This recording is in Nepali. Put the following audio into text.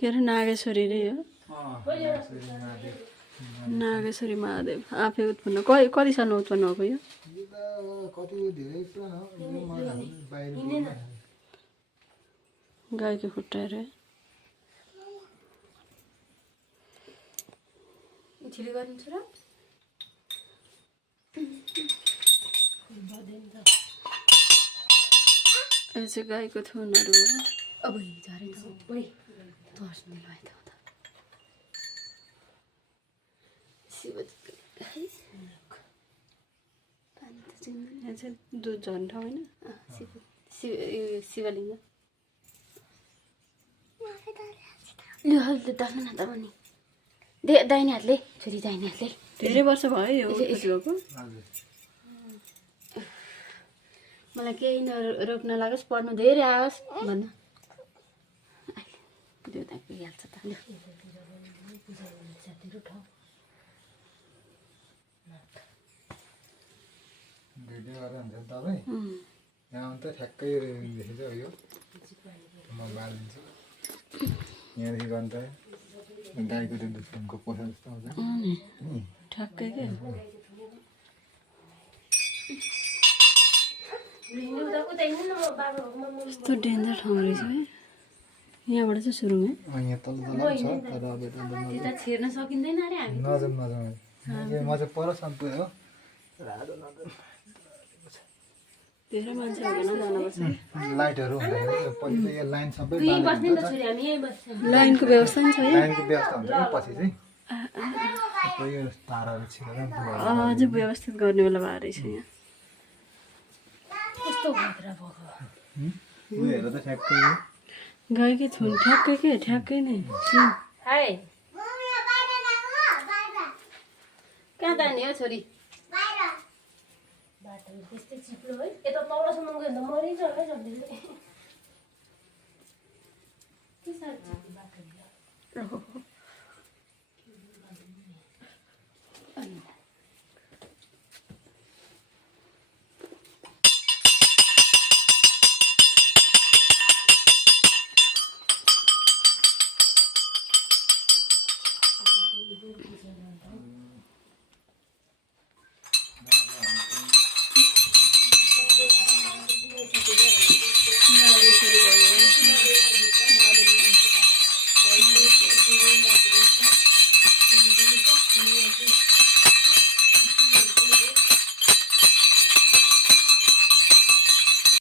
के अरे नागेश्वरी रे हो नागेश्वरी महादेव आफै उत्पन्न कति सालमा उत्पन्न भएको यो गाईको खुट्टा रे छिली गर्नु र यो चाहिँ गाईको थुनहरू हो अब झरे त तर्स्ने भयो त पानी त चिन्दैन यहाँ चाहिँ दुध झर्ने ठाउँ होइन शिवलिङ्ग यो हल्दी डाल्नु न त पनि दाहिने हातले छोरी दाहिने हातले धेरै वर्ष भयो यो भएको मलाई केही नरोक्न लागोस् पढ्नु धेरै आओस् भन्न देउता पुगिहाल्छ त भिडियो गरेर हुन्छ तपाईँ यहाँ त ठ्याक्कै देखेछ यो म बालिदिन्छु यहाँदेखि गन्छ गाईको त्यो दुधको पोसा जस्तो हुन्छ ठ्याक्कै के कस्तो डेन्जर ठाउँ रहेछ है यहाँबाट चाहिँ सुरु है यहाँ तल छ तर अब त्यता छिर्न सकिँदैन अरे हामी नजाउँ म चाहिँ परसम्म पुग्यो रातो नजाउँ धेरै मान्छे हुँदैन जानुपर्छ लाइटहरू हुँदैन पछि त यो लाइन सबै लाइनको व्यवस्था नि छ है लाइनको व्यवस्था हुन्छ नि पछि चाहिँ यो ताराहरू छिरेर अझै व्यवस्थित गर्ने बेला भएर रहेछ यहाँ कस्तो भद्रा भएको उयोहरू त ठ्याक्कै गाईकै थुन ठ्याक्कै के ठ्याक्कै नै कहाँ जाने हो छोरी बाटो त्यस्तै चिप्लो है यता तलसम्म गयो भने त मरिन्छ होला झन्डै के साह्रो बाटो